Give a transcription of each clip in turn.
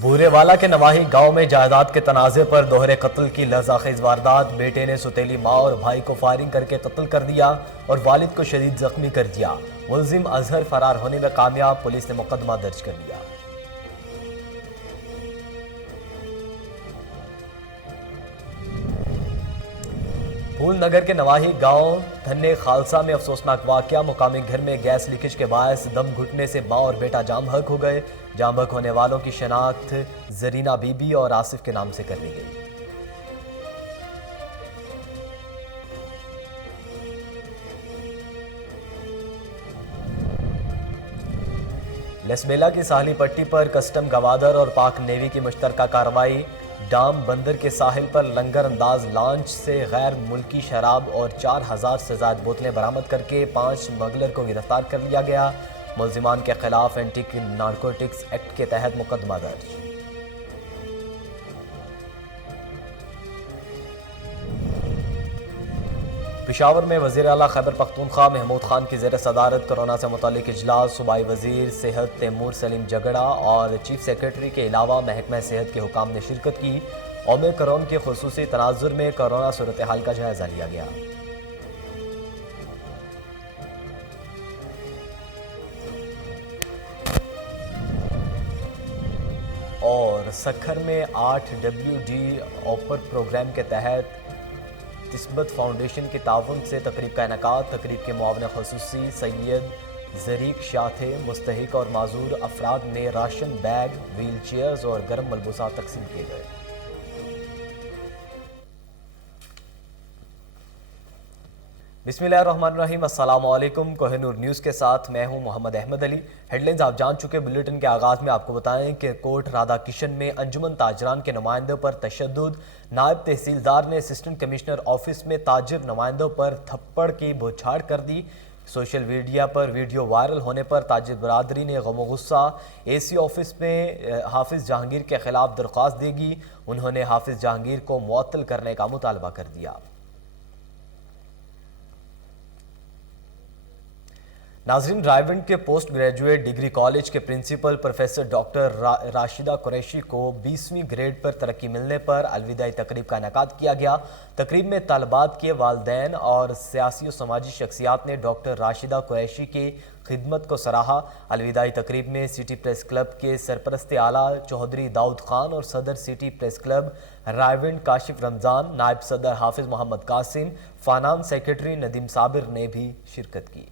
بورے والا کے نواحی گاؤں میں جائیداد کے تنازع پر دوہرے قتل کی لرزاخیز واردات۔ بیٹے نے سوتیلی ماں اور بھائی کو فائرنگ کر کے قتل کر دیا اور والد کو شدید زخمی کر دیا۔ ملزم اظہر فرار ہونے میں کامیاب، پولیس نے مقدمہ درج کر لیا۔ پھول نگر کے نواحی گاؤں دھنے خالصہ میں افسوسناک واقعہ۔ مقامی گھر میں گیس لیکیج کے باعث دم گھٹنے سے ماں اور بیٹا جاں بحق ہو گئے۔ جاں بحق ہونے والوں کی شناخت زرینہ بی بی اور آصف کے نام سے کر لی گئی۔ لسبیلا کی ساحلی پٹی پر کسٹم گوادر اور پاک نیوی کی مشترکہ کارروائی۔ ڈام بندر کے ساحل پر لنگر انداز لانچ سے غیر ملکی شراب اور 4000 سے زائد بوتلیں برآمد کر کے 5 اسمگلر کو گرفتار کر لیا گیا۔ ملزمان کے خلاف اینٹی نارکوٹکس ایکٹ کے تحت مقدمہ درج۔ پشاور میں وزیر اعلیٰ خیبر پختونخوا محمود خان کی زیر صدارت کورونا سے متعلق اجلاس۔ صوبائی وزیر صحت تیمور سلیم جگڑا اور چیف سیکریٹری کے علاوہ محکمہ صحت کے حکام نے شرکت کی۔ اومیکرون کے خصوصی تناظر میں کورونا صورتحال کا جائزہ لیا گیا۔ اور سکھر میں 8WD اوپر پروگرام کے تحت تثبت فاؤنڈیشن کے تعاون سے تقریب کا انعقاد۔ تقریب کے معاون خصوصی سید زریق شاہ تھے۔ مستحق اور معذور افراد میں راشن بیگ، ویل چیئرز اور گرم ملبوسات تقسیم کیے گئے۔ بسم اللہ الرحمن الرحیم، السلام علیکم۔ کوہ نور نیوز کے ساتھ میں ہوں محمد احمد علی۔ ہیڈ لائنز آپ جان چکے۔ بلیٹن کے آغاز میں آپ کو بتائیں کہ کوٹ رادھا کشن میں انجمن تاجران کے نمائندوں پر تشدد۔ نائب تحصیلدار نے اسسٹنٹ کمشنر آفس میں تاجر نمائندوں پر تھپڑ کی بوچھاڑ کر دی۔ سوشل میڈیا پر ویڈیو وائرل ہونے پر تاجر برادری نے غم و غصہ۔ اے سی آفس میں حافظ جہانگیر کے خلاف درخواست دے گی۔ انہوں نے حافظ جہانگیر کو معطل کرنے کا مطالبہ کر دیا۔ ناظرین، رائیونڈ کے پوسٹ گریجویٹ ڈگری کالج کے پرنسپل پروفیسر ڈاکٹر راشدہ قریشی کو 20ویں گریڈ پر ترقی ملنے پر الوداعی تقریب کا انعقاد کیا گیا۔ تقریب میں طالبات کے والدین اور سیاسی و سماجی شخصیات نے ڈاکٹر راشدہ قریشی کی خدمت کو سراہا۔ الوداعی تقریب میں سٹی پریس کلب کے سرپرست اعلیٰ چودھری داؤد خان اور صدر city press club Raiwind Kashif Ramzan, نائب صدر حافظ محمد قاسم، فائنانس سیکرٹری ندیم صابر نے بھی شرکت کی۔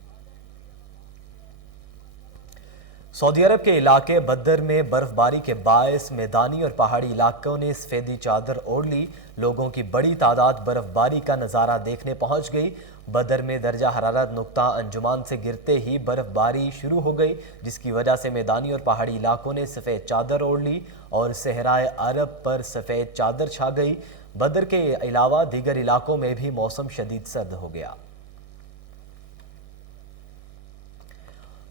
سعودی عرب کے علاقے بدر میں برف باری کے باعث میدانی اور پہاڑی علاقوں نے سفیدی چادر اوڑھ لی۔ لوگوں کی بڑی تعداد برف باری کا نظارہ دیکھنے پہنچ گئی۔ بدر میں درجہ حرارت نقطہ انجمان سے گرتے ہی برف باری شروع ہو گئی، جس کی وجہ سے میدانی اور پہاڑی علاقوں نے سفید چادر اوڑھ لی اور صحرائے عرب پر سفید چادر چھا گئی۔ بدر کے علاوہ دیگر علاقوں میں بھی موسم شدید سرد ہو گیا۔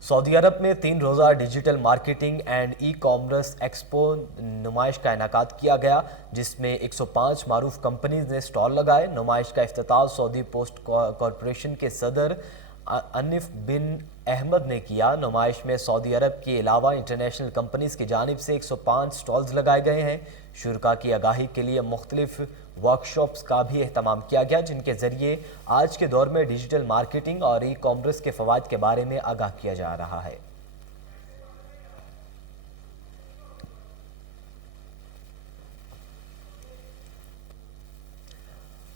سعودی عرب میں 3 روزہ digital marketing and e commerce expo نمائش کا انعقاد کیا گیا، جس میں 105 معروف کمپنیز نے سٹال لگائے۔ نمائش کا افتتاح سعودی پوسٹ کارپوریشن کے صدر انف بن احمد نے کیا۔ نمائش میں سعودی عرب کے علاوہ انٹرنیشنل کمپنیز کی جانب سے 105 سٹالز لگائے گئے ہیں۔ شرکاء کی آگاہی کے لیے مختلف ورکشاپس کا بھی اہتمام کیا گیا، جن کے ذریعے آج کے دور میں ڈیجیٹل مارکیٹنگ اور ای کامرس کے فوائد کے بارے میں آگاہ کیا جا رہا ہے۔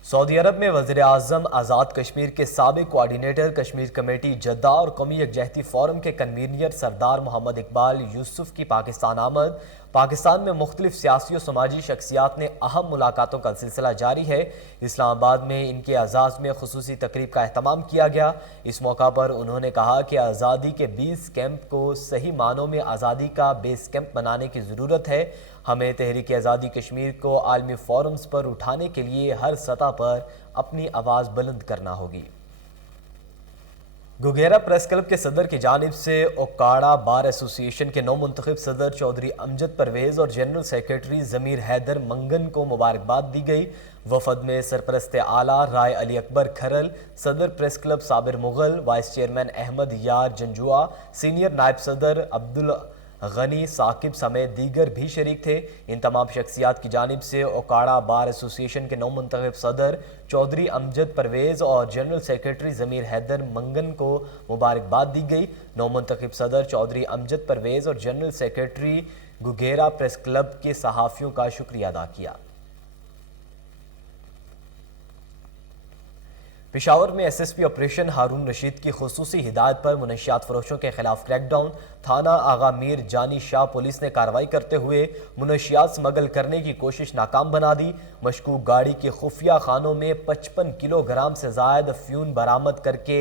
سعودی عرب میں وزیر اعظم آزاد کشمیر کے سابق کوارڈینیٹر کشمیر کمیٹی جدہ اور قومی یکجہتی فورم کے کنوینر سردار محمد اقبال یوسف کی پاکستان آمد۔ پاکستان میں مختلف سیاسی و سماجی شخصیات نے اہم ملاقاتوں کا سلسلہ جاری ہے۔ اسلام آباد میں ان کے اعزاز میں خصوصی تقریب کا اہتمام کیا گیا۔ اس موقع پر انہوں نے کہا کہ آزادی کے 20 کیمپ کو صحیح معنوں میں آزادی کا بیس کیمپ بنانے کی ضرورت ہے۔ ہمیں تحریک آزادی کشمیر کو عالمی فورمز پر اٹھانے کے لیے ہر سطح پر اپنی آواز بلند کرنا ہوگی۔ گوگیرا پریس کلب کے صدر کی جانب سے اوکاڑا بار ایسوسی ایشن کے نو منتخب صدر چودھری امجد پرویز اور جنرل سیکریٹری ضمیر حیدر منگن کو مبارکباد دی گئی۔ وفد میں سرپرست اعلیٰ رائے علی اکبر کھرل، صدر پریس کلب صابر مغل، وائس چیئرمین احمد یار جنجوعہ، سینئر نائب صدر غنی، ثاقب سمیت دیگر بھی شریک تھے۔ ان تمام شخصیات کی جانب سے اوکاڑا بار ایسوسی ایشن کے نو منتخب صدر چودھری امجد پرویز اور جنرل سیکرٹری ضمیر حیدر منگن کو مبارکباد دی گئی۔ نو منتخب صدر چودھری امجد پرویز اور general secretary Gagera press club کے صحافیوں کا شکریہ ادا کیا۔ پشاور میں S S P operation Haroon Rashid کی خصوصی ہدایت پر منشیات فروشوں کے خلاف کریک ڈاؤن۔ تھانہ آغا میر جانی شاہ پولیس نے کارروائی کرتے ہوئے منشیات سمگل کرنے کی کوشش ناکام بنا دی۔ مشکوک گاڑی کے خفیہ خانوں میں 55 کلو گرام سے زائد افیون برآمد کر کے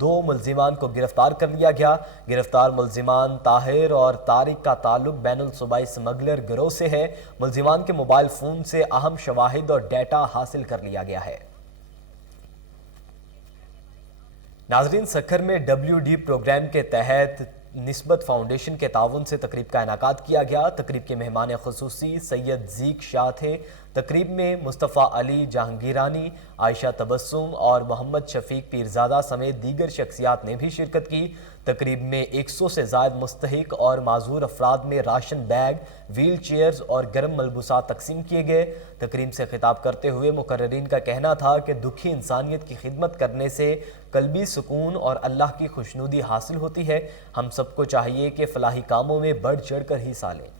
2 ملزمان کو گرفتار کر لیا گیا۔ گرفتار ملزمان طاہر اور طارق کا تعلق بین الصوبائی سمگلر گروہ سے ہے۔ ملزمان کے موبائل فون سے اہم شواہد اور ڈیٹا حاصل کر لیا گیا ہے۔ ناظرین، سکھر میں WD پروگرام کے تحت نسبت فاؤنڈیشن کے تعاون سے تقریب کا انعقاد کیا گیا۔ تقریب کے مہمان خصوصی سید زیک شاہ تھے۔ تقریب میں مصطفیٰ علی جہانگیرانی، عائشہ تبسم اور محمد شفیق پیرزادہ سمیت دیگر شخصیات نے بھی شرکت کی۔ تقریب میں 100 سے زائد مستحق اور معذور افراد میں راشن بیگ، ویل چیئرز اور گرم ملبوسات تقسیم کیے گئے۔ تقریب سے خطاب کرتے ہوئے مقررین کا کہنا تھا کہ دکھی انسانیت کی خدمت کرنے سے قلبی سکون اور اللہ کی خوشنودی حاصل ہوتی ہے۔ ہم سب کو چاہیے کہ فلاحی کاموں میں بڑھ چڑھ کر حصہ لیں۔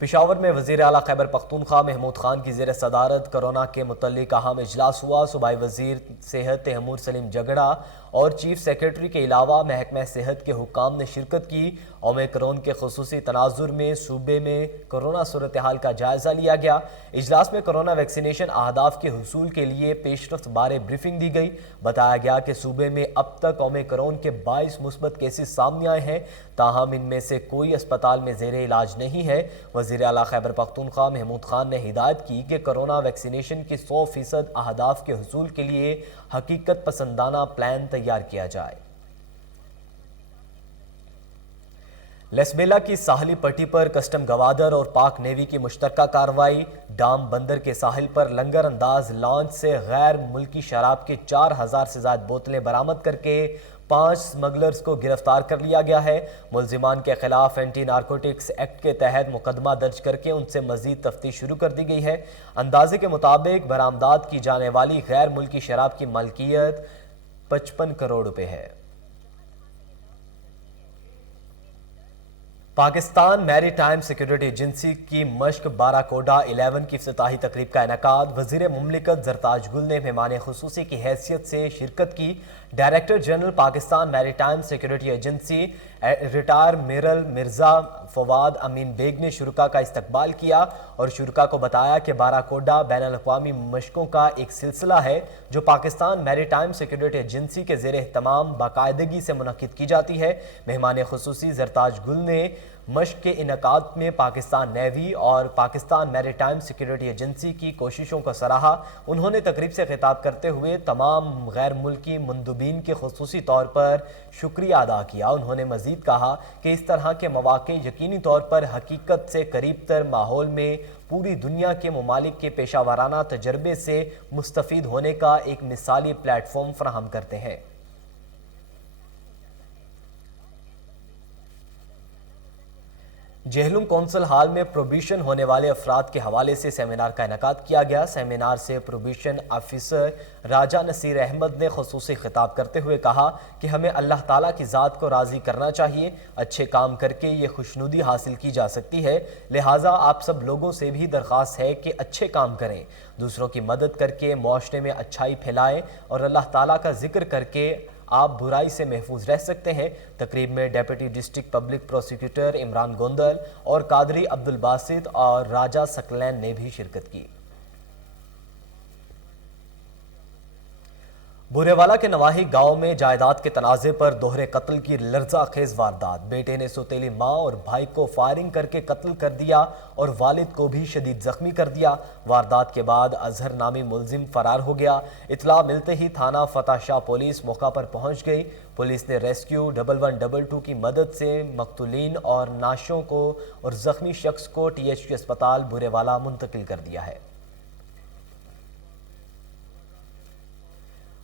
پشاور میں وزیر اعلیٰ خیبر پختونخوا محمود خان کی زیر صدارت کرونا کے متعلق اہم اجلاس ہوا۔ صوبائی وزیر صحت تیمور سلیم جگڑا اور چیف سیکرٹری کے علاوہ محکمہ صحت کے حکام نے شرکت کی۔ اومیکرون کے خصوصی تناظر میں صوبے میں کرونا صورتحال کا جائزہ لیا گیا۔ اجلاس میں کرونا ویکسینیشن اہداف کے حصول کے لیے پیش رفت بارے بریفنگ دی گئی۔ بتایا گیا کہ صوبے میں اب تک اومیکرون کے 22 مثبت کیسز سامنے آئے ہیں، تاہم ان میں سے کوئی اسپتال میں زیر علاج نہیں ہے۔ وزیر اعلیٰ خیبر پختونخوا محمود خان نے ہدایت کی کہ کرونا ویکسینیشن کی 100% اہداف کے حصول کے لیے حقیقت پسندانہ پلان تیار کیا جائے۔ لیسبیلا کی ساحلی پٹی پر کسٹم گوادر اور پاک نیوی کی مشترکہ کارروائی۔ ڈام بندر کے ساحل پر لنگر انداز لانچ سے غیر ملکی شراب کی 4000 سے زائد بوتلیں برآمد کر کے 5 سمگلرز کو گرفتار کر لیا گیا ہے۔ ملزمان کے خلاف اینٹی نارکوٹکس ایکٹ کے تحت مقدمہ درج کر کے ان سے مزید تفتیش شروع کر دی گئی ہے۔ اندازے کے مطابق برآمدات کی جانے والی غیر ملکی شراب کی ملکیت 55 کروڑ روپے ہے۔ Pakistan maritime security agency کی مشق باراکوڈا 11 کی افتتاحی تقریب کا انعقاد۔ وزیر مملکت زرتاج گل نے مہمان خصوصی کی حیثیت سے شرکت کی۔ Director general Pakistan maritime security agency retired admiral Mirza Fawad Amin Baig نے شرکاء کا استقبال کیا اور شرکاء کو بتایا کہ باراکوڈا بین الاقوامی مشقوں کا ایک سلسلہ ہے جو Pakistan maritime security agency کے زیر اہتمام باقاعدگی سے منعقد کی جاتی ہے۔ مہمان خصوصی زرتاج گل نے مشق کے انعقاد میں پاکستان نیوی اور Pakistan maritime security agency کی کوششوں کو سراہا۔ انہوں نے تقریب سے خطاب کرتے ہوئے تمام غیر ملکی مندوبین کے خصوصی طور پر شکریہ ادا کیا۔ انہوں نے مزید کہا کہ اس طرح کے مواقع یقینی طور پر حقیقت سے قریب تر ماحول میں پوری دنیا کے ممالک کے پیشہ ورانہ تجربے سے مستفید ہونے کا ایک مثالی پلیٹ فارم فراہم کرتے ہیں۔ جہلم کونسل ہال میں پروبیشن ہونے والے افراد کے حوالے سے سیمینار کا انعقاد کیا گیا۔ سیمینار سے پروبیشن آفیسر راجہ نصیر احمد نے خصوصی خطاب کرتے ہوئے کہا کہ ہمیں اللہ تعالیٰ کی ذات کو راضی کرنا چاہیے۔ اچھے کام کر کے یہ خوشنودی حاصل کی جا سکتی ہے، لہٰذا آپ سب لوگوں سے بھی درخواست ہے کہ اچھے کام کریں، دوسروں کی مدد کر کے معاشرے میں اچھائی پھیلائیں اور اللہ تعالیٰ کا ذکر کر کے آپ برائی سے محفوظ رہ سکتے ہیں۔ تقریب میں deputy district public prosecutor Imran Gondal اور قادری عبدالباسط اور راجہ سکلین نے بھی شرکت کی۔ بورے والا کے نواحی گاؤں میں جائیداد کے تنازع پر دوہرے قتل کی لرزہ خیز واردات۔ بیٹے نے سوتیلی ماں اور بھائی کو فائرنگ کر کے قتل کر دیا اور والد کو بھی شدید زخمی کر دیا۔ واردات کے بعد اظہر نامی ملزم فرار ہو گیا۔ اطلاع ملتے ہی تھانہ فتح شاہ پولیس موقع پر پہنچ گئی۔ پولیس نے ریسکیو 1122 کی مدد سے مقتولین اور نعشوں کو اور زخمی شخص کو THQ اسپتال بورے والا منتقل کر دیا ہے۔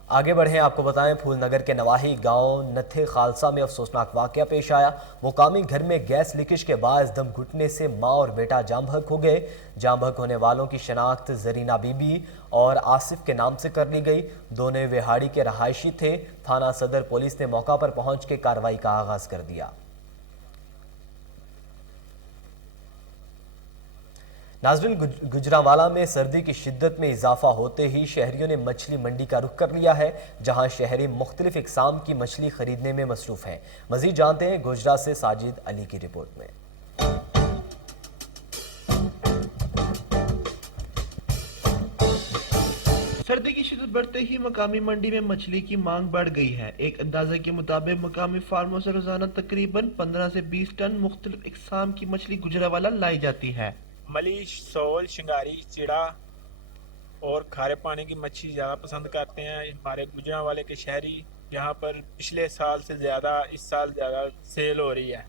आगे बढ़ें, आपको बताएं पफूल नगर के नवाही गांव नथे खालसा में अफसोसनाक वाकया पेश आया। मुकामी घर में गैस लीकेज के बायस दम घुटने से मां और बेटा जाम बहक हो गए। जाम बहक होने वालों की शनाख्त जरीना बीबी और आसिफ के नाम से कर ली गई। दोनों वेहाड़ी के रहायशी थे। थाना सदर पुलिस ने मौका पर पहुंच के कार्रवाई का आगाज कर दिया। नाजरीन, गुजरांवाला में सर्दी की शिद्दत में इजाफा होते ही शहरियों ने मछली मंडी का रुख कर लिया है, जहां शहरी मुख्तलिफ इकसाम की मछली खरीदने में मसरूफ हैं। मजीद जानते हैं गुजरात से साजिद अली की रिपोर्ट में। सर्दी की शिद्दत बढ़ते ही मकामी मंडी में मछली की मांग बढ़ गई है। एक अंदाजे के मुताबिक मकामी फार्मों से रोजाना तकरीबन 15 से 20 टन मुख्तलिफ इकसाम की मछली गुजरांवाला लाई जाती है। मलीश, सोल, शिंगारी, चिड़ा और खारे पानी की मच्छी ज़्यादा पसंद करते हैं हमारे गुजरांवाले के शहरी, जहां पर पिछले साल से ज़्यादा इस साल ज़्यादा सेल हो रही है।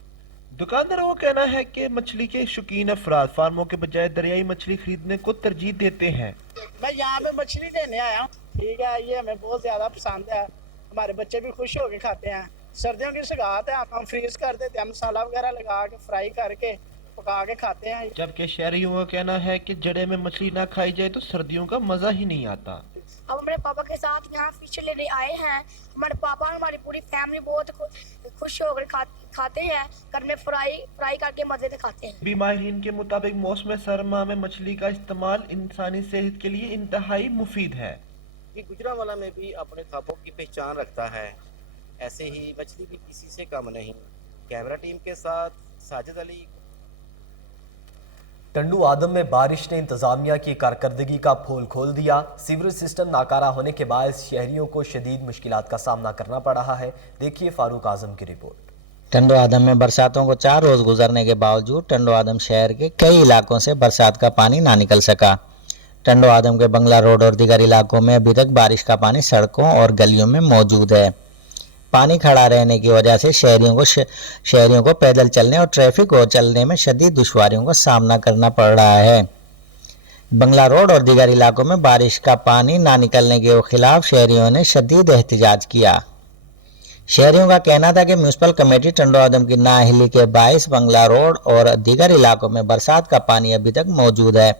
दुकानदारों का कहना है कि मछली के शौकीन अफराद फार्मों के बजाय दरियाई मछली खरीदने को तरजीह देते हैं। मैं यहाँ पे मछली लेने आया हूँ, ठीक है, ये हमें बहुत ज्यादा पसंद है, हमारे बच्चे भी खुश होकर खाते हैं। सर्दियों की सगात है, हम फ्रीज कर देते हैं, मसाला वगैरह लगा के फ्राई करके पका के खाते हैं। जबकि शहरियों का कहना है कि जड़े में मछली ना खाई जाए तो सर्दियों का मजा ही नहीं आता। अब हमारे पापा के साथ यहाँ फिश लेने आए हैं। हमारे पापा और हमारी पूरी फैमिली बहुत खुश होकर खाते हैं, घर में फ्राई करके मजे से खाते हैं। भी माहिरीन के मुताबिक मौसम सरमा में मछली का इस्तेमाल इंसानी सेहत के लिए इंतहाई मुफीद है। कि गुजरांवाला में भी अपने खापों की पहचान रखता है, ऐसे ही मछली भी किसी से कम नहीं। कैमरा टीम के साथ साजिद अली। टंडू आदम में बारिश ने इंतजामिया की कारकर्दगी का पोल खोल दिया। सीवरेज सिस्टम नाकारा होने के बायस शहरियों को शदीद मुश्किलात का सामना करना पड़ रहा है। देखिए फारूक आजम की रिपोर्ट। टंडू आदम में बरसातों को 4 रोज गुजरने के बावजूद टंडू आदम शहर के कई इलाकों से बरसात का पानी ना निकल सका। टंडू आदम के बंगला रोड और दीगर इलाकों में अभी तक बारिश का पानी सड़कों और गलियों में मौजूद है। पानी खड़ा रहने की वजह से शहरियों को पैदल चलने और ट्रैफिक और चलने में शदीद दुश्वारियों का सामना करना पड़ रहा है। बंगला रोड और दीगर इलाकों में बारिश का पानी ना निकलने के खिलाफ शहरियों ने शदीद एहतजाज किया। शहरियों का कहना था कि म्यूनसिपल कमेटी टंडू आदम की नाअहली के बायस बंगला रोड और दीगर इलाकों में बरसात का पानी अभी तक मौजूद है।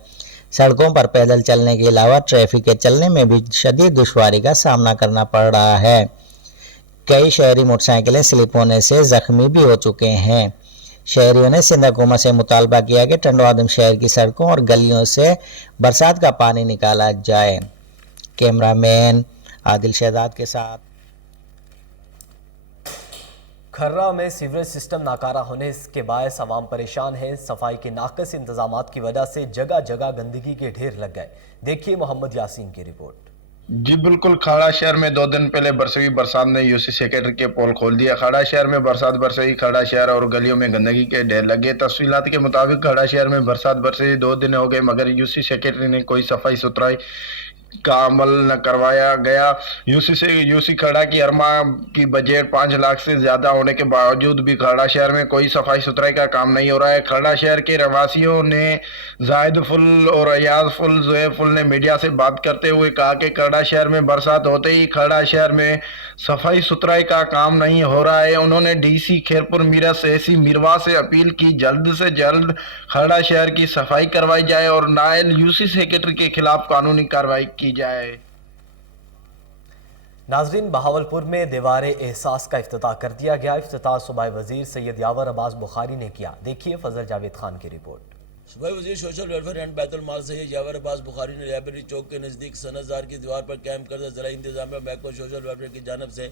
सड़कों पर पैदल चलने के अलावा ट्रैफिक के चलने में भी शदीद दुश्वारी का सामना करना पड़ रहा है। कई शहरी मोटरसाइकिलें स्लिप होने से जख्मी भी हो चुके हैं। शहरियों ने सिंध हुकूमत से मुतालबा किया कि टंडू आदम शहर की सड़कों और गलियों से बरसात का पानी निकाला जाए। कैमरामैन आदिल शहजाद के साथ। खर्रा में सीवरेज सिस्टम नाकारा होने के बायस आवाम परेशान है। सफाई के नाकस इंतजामात की वजह से जगह जगह गंदगी के ढेर लग गए। देखिए मोहम्मद यासीन की रिपोर्ट। जी बिल्कुल, खाड़ा शहर में 2 दिन पहले बरसी बरसात ने यूसी सेक्रेटरी के पोल खोल दिया। खाड़ा शहर में बरसात बरसी, खाड़ा शहर और गलियों में गंदगी के ढेर लगे। तफसीलात के मुताबिक खाड़ा शहर में बरसात बरसी 2 दिन हो गए, मगर यूसी सेक्रेटरी ने कोई सफाई सुथराई का अमल न करवाया गया। यूसी खड़ा की अरमा की बजट 5 लाख से ज्यादा होने के बावजूद भी खड़ा शहर में कोई सफाई सुथराई का काम नहीं हो रहा है। खड़ा शहर के रहवासियों ने जाहिद फुल और अयाज फुल जोएब फुल ने मीडिया से बात करते हुए कहा कि खड़ा शहर में बरसात होते ही खड़ा शहर में सफाई सुथराई का काम नहीं हो रहा है। उन्होंने डीसी खैरपुर मीरस एसी मिरवा से अपील की जल्द से जल्द खड़ा शहर की सफाई करवाई जाए और नायल यूसी सेक्रेटरी के खिलाफ कानूनी कार्रवाई की जाए। नाजरीन, बहावलपुर में दीवार एहसास का इफ्तिताह कर दिया गया। इफ्तिताह सूबाई वजीर सैयद यावर अब्बास बुखारी ने किया। देखिए फजल जावेद खान की रिपोर्ट। सूबाई वजीर social welfare and Baitul Mal Syed Yawar Abbas Bukhari ने लाइब्रेरी चौक के नज़दीक सनतजार की दीवार पर कायम करदा ज़िला इंतजामिया महकमा सोशल वेलफेयर की जानब से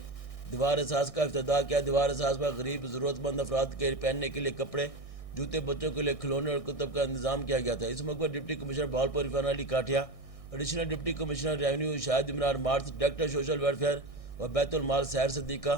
दीवार एहसास का इफ्तिताह किया। दीवार एहसास पर गरीब ज़रूरतमंद अफराद के पहनने के लिए कपड़े, जूते, बच्चों के लिए खिलौने और कुतब का इंतजाम किया गया था। इस मौके पर deputy commissioner Bahawalpur Irfan Ali Kathia, additional deputy commissioner revenue Shahid Imran Marth, director social welfare व Baitul Mal Sair Sadiqa,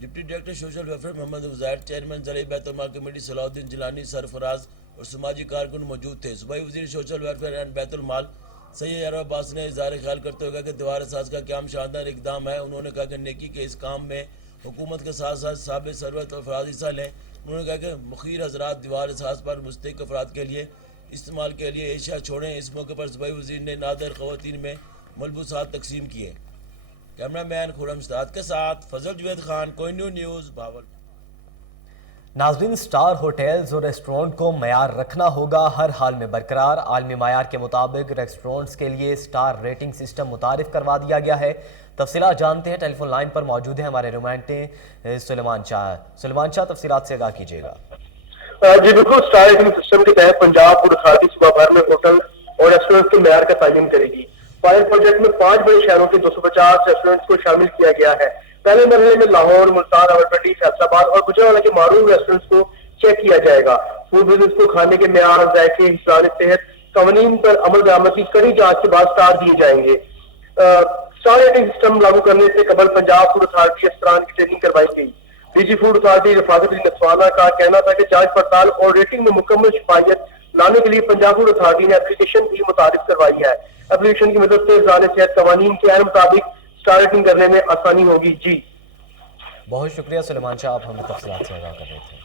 deputy director social welfare Mohammad Uzair, chairman ज़िला बैतुल माल कमेटी सलाउद्दीन जिलानी, सरफराज और समाजी कारकुन मौजूद थे। सूबाई वजीर social welfare and Baitul Mal Syed Yawar Abbas ने इज़हार ख्याल करते हुए कहा कि दीवार एहसास का क्या शानदार इकदाम है। उन्होंने कहा कि नेकी के इस काम में हुकूमत के साथ साथ साबित सरवत और अफराद हिस्सा लें। उन्होंने कहा कि मुखीर हजरात दीवार एहसास पर मुस्तहिक अफराद के लिए इस्तेमाल के लिए एशिया छोड़ें। इस मौके पर सूबाई वजीर ने नादर ख़वातीन में मलबूसात तकसीम किए। कैमरा मैन खुरम साद के साथ फजल जवेद खान, कोई न्यूज़, भावलपुर। नाजरीन, स्टार होटल्स और रेस्टोरेंट को मयार रखना होगा हर हाल में बरकरार। आलमी मयार के मुताबिक रेस्टोरेंट्स के लिए स्टार रेटिंग सिस्टम मुतारिफ करवा दिया गया है। तफसीलात जानते हैं, टेलीफोन लाइन पर मौजूद हैं हमारे नुमाइंदे सुलेमान शाह, तफसीलात से आगाह कीजिएगा। जी बिल्कुल, स्टार रेटिंग सिस्टम के तहत पंजाब फूड अथॉरिटी सुबह भर में होटल और रेस्टोरेंट के मयार का तयन करेगी। पायलट प्रोजेक्ट में 5 बड़े शहरों के 250 रेस्टोरेंट्स को शामिल किया गया है। पहले मरहले में लाहौर, मुल्तान, रावलपिंडी, फैसलाबाद और गुजरावाला के मारूफ रेस्टोरेंट्स को चेक किया जाएगा। फूड बिजनेस को खाने के मेयार और जायके, हिफाजत सेहत कवानीन पर अमल दरामद की कड़ी जांच के बाद स्टार दिए जाएंगे। स्टार रेटिंग सिस्टम लागू करने से कबल पंजाब फूड अथॉरिटी अफसरान की ट्रेनिंग करवाई गई। DG food authority Rafaqat Ali Naswana का कहना था कि जांच पड़ताल और रेटिंग में मुकम्मल शफायत लाने के लिए पंजाब फूड अथॉरिटी ने एप्लीकेशन भी मुतारिफ करवाई है। एप्लीकेशन की मदद से हिफाजत सेहत कवानीन के ऐन मुताबिक स्टार रेटिंग करने में आसानी होगी। जी बहुत शुक्रिया सुलेमान शाह, आप हमें तफसीलात से आगाह कर रहे थे।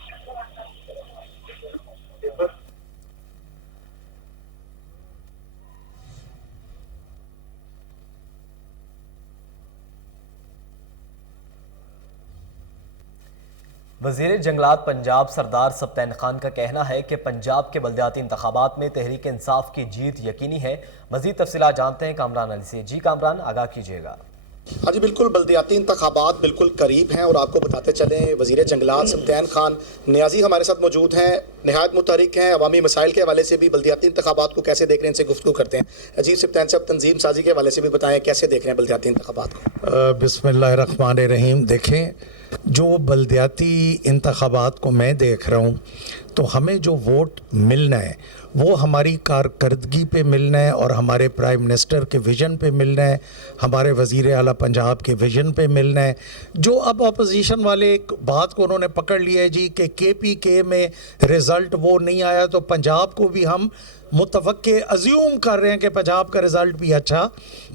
वज़ीर जंगलात पंजाब सरदार सब्तैन खान का कहना है कि पंजाब के बल्दियाती इंतखाबात में तहरीक इंसाफ की जीत यकीनी है। मज़ीद तफसीलात जानते हैं कामरान अली से। जी कामरान, आगाह कीजिएगा। हाँ जी बिल्कुल, बल्दियाती इंतखाबात बिल्कुल करीब हैं और आपको बताते चलें वज़ीर जंगलात सब्तैन खान नियाज़ी हमारे साथ मौजूद हैं, नहायत मुतहरिक हैं। अवामी मसाइल के हवाले से भी बल्दियाती इंतखाबात को कैसे देख रहे हैं, इनसे गुफ्तगू करते हैं। अजीब सब्तैन साहब, तंजीम साजी के हवाले से भी बताएं, कैसे देख रहे हैं बल्दियाती इंतखाबात को? बिस्मिल्लाहिर्रहमानिर्रहीम। देखें, जो बल्दियाती इंतखाबात को मैं देख रहा हूँ तो हमें जो वोट मिलना है वो हमारी कारकर्दगी पे मिलना है और हमारे प्राइम मिनिस्टर के विज़न पे मिलना है, हमारे वज़ीर आला पंजाब के विज़न पे मिलना है। जो अब अपोजिशन वाले एक बात को उन्होंने पकड़ लिया है जी कि KPK में रिज़ल्ट वो नहीं आया तो पंजाब को भी हम मुतवक्के अज्यूम कर रहे हैं कि पंजाब का रिज़ल्ट भी अच्छा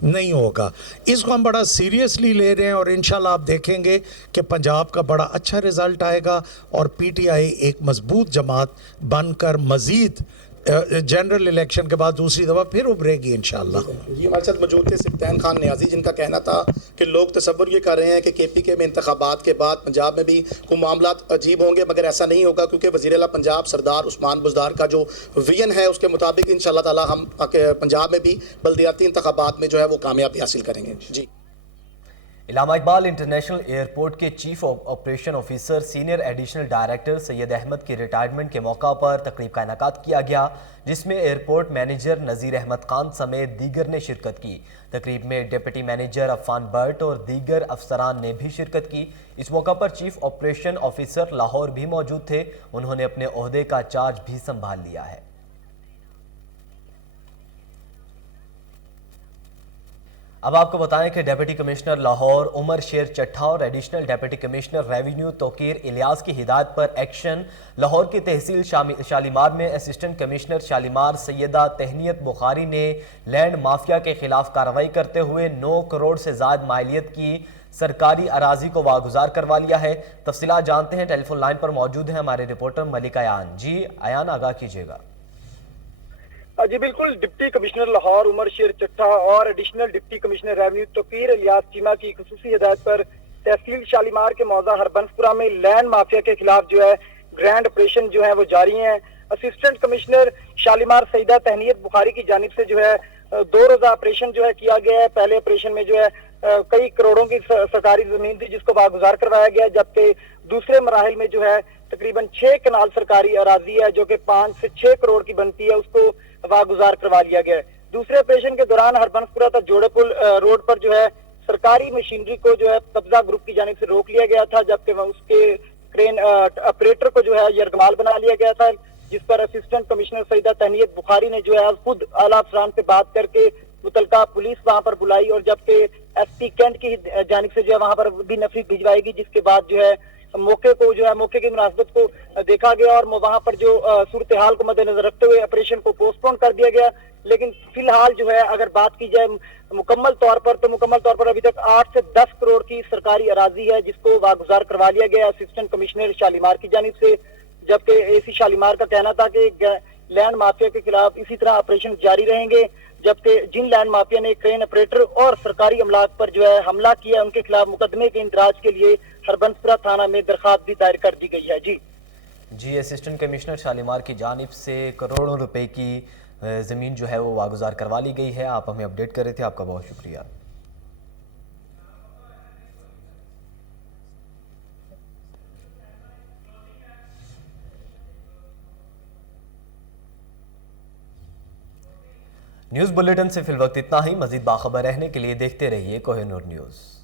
नहीं होगा। इसको हम बड़ा सीरियसली ले रहे हैं और इंशाल्लाह आप देखेंगे कि पंजाब का बड़ा अच्छा रिज़ल्ट आएगा और PTI एक मजबूत जमात बनकर मज़ीद जनरल इलेक्शन के बाद दूसरी दफ़ा फिर उभरेगी इंशाल्लाह। ये हमारे साथ मौजूद थे सब्तैन खान नियाज़ी, जिनका कहना था कि लोग तसव्वुर ये कर रहे हैं कि KPK में इंतखाबात के बाद पंजाब में भी कोई मामला अजीब होंगे, मगर ऐसा नहीं होगा क्योंकि वज़ीर आला पंजाब सरदार उस्मान बुज़दार का जो विजन है उसके मुताबिक इंशाल्लाह ताला हम पंजाब में भी बल्दियाती इंतखाबात में जो है वो कामयाबी हासिल करेंगे। जी। इलामा इकबाल इंटरनेशनल एयरपोर्ट के chief operation officer senior additional director Syed Ahmed की रिटायरमेंट के मौका पर तकरीब का इनेकाद किया गया, जिसमें एयरपोर्ट मैनेजर नज़ीर अहमद खान समेत दीगर ने शिरकत की। तकरीब में डिप्टी मैनेजर अफ़ान बट और दीगर अफसरान ने भी शिरकत की। इस मौका पर चीफ ऑपरेशन ऑफिसर लाहौर भी मौजूद थे, उन्होंने अपने ओहदे का चार्ज भी संभाल लिया है। अब आपको बताएं कि डिप्टी कमिश्नर लाहौर उमर शेर चट्ठा और additional deputy commissioner revenue Toqeer Ilyas की हिदायत पर एक्शन। लाहौर की तहसील शालीमार में असिस्टेंट कमिश्नर शालीमार सैयदा तहनीत बुखारी ने लैंड माफिया के खिलाफ कार्रवाई करते हुए 9 करोड़ से ज़ायद मालियत की सरकारी अराजी को वागुजार करवा लिया है। तफसीलात जानते हैं, टेलीफोन लाइन पर मौजूद है हमारे रिपोर्टर मलिक अयान। जी अयान, आगाह कीजिएगा। जी बिल्कुल, डिप्टी कमिश्नर लाहौर उमर शेर चट्ठा और additional deputy commissioner revenue Toqeer Ilyas Cheema की खुसूसी हिदायत पर तहसील शालीमार के मौजा हरबंसपुरा में लैंड माफिया के खिलाफ जो है ग्रैंड ऑपरेशन जो है वो जारी है। असिस्टेंट कमिश्नर शालीमार सईदा तहनीत बुखारी की जानिब से जो है 2 रोजा ऑपरेशन जो है किया गया है। पहले ऑपरेशन में जो है कई करोड़ों की सरकारी जमीन थी जिसको वागुजार करवाया गया, जबकि दूसरे मराहिल में जो है तकरीबन 6 कनाल सरकारी अराजी है जो कि 5 से 6 करोड़ की बनती है, उसको वागुजार करवा लिया गया है। दूसरे ऑपरेशन के दौरान हरबंसपुरा तक जोड़ेपुल रोड पर जो है सरकारी मशीनरी को जो है कब्जा ग्रुप की जानिब से रोक लिया गया था, जबकि उसके क्रेन ऑपरेटर को जो है यरगमाल बना लिया गया था, जिस पर असिस्टेंट कमिश्नर सईदा तहनीत बुखारी ने जो है खुद आला अफसरान से बात करके मुतलका पुलिस वहां पर बुलाई और जबकि SP कैंट की जानिब से जो है वहां पर भी नफरी भिजवाएगी, जिसके बाद जो है मौके को जो है मौके की मुनासबत को देखा गया और वहां पर जो सूरत हाल को मद्देनजर रखते हुए ऑपरेशन को पोस्टपोन कर दिया गया। लेकिन फिलहाल जो है अगर बात की जाए मुकम्मल तौर पर अभी तक 8 से 10 करोड़ की सरकारी अराजी है जिसको वागुजार करवा लिया गया असिस्टेंट कमिश्नर शालीमार की जानिब से, जबकि AC शालीमार का कहना था कि लैंड माफिया के खिलाफ इसी तरह ऑपरेशन जारी रहेंगे, जबकि जिन लैंड माफिया ने क्रेन ऑपरेटर और सरकारी अमलाक पर जो है हमला किया उनके खिलाफ मुकदमे के इंदराज के लिए हरबंसपुरा थाना में दरखास्त भी दायर कर दी गई है। जी असिस्टेंट कमिश्नर शालीमार की जानिब से करोड़ों रुपए की ज़मीन जो है वो वागुजार करवा ली गई है। आप हमें अपडेट कर रहे थे, आपका बहुत शुक्रिया। न्यूज़ बुलेटिन से फिल वक्त इतना ही। मज़ीद बाखबर रहने के लिए देखते रहिए कोहिनूर न्यूज़।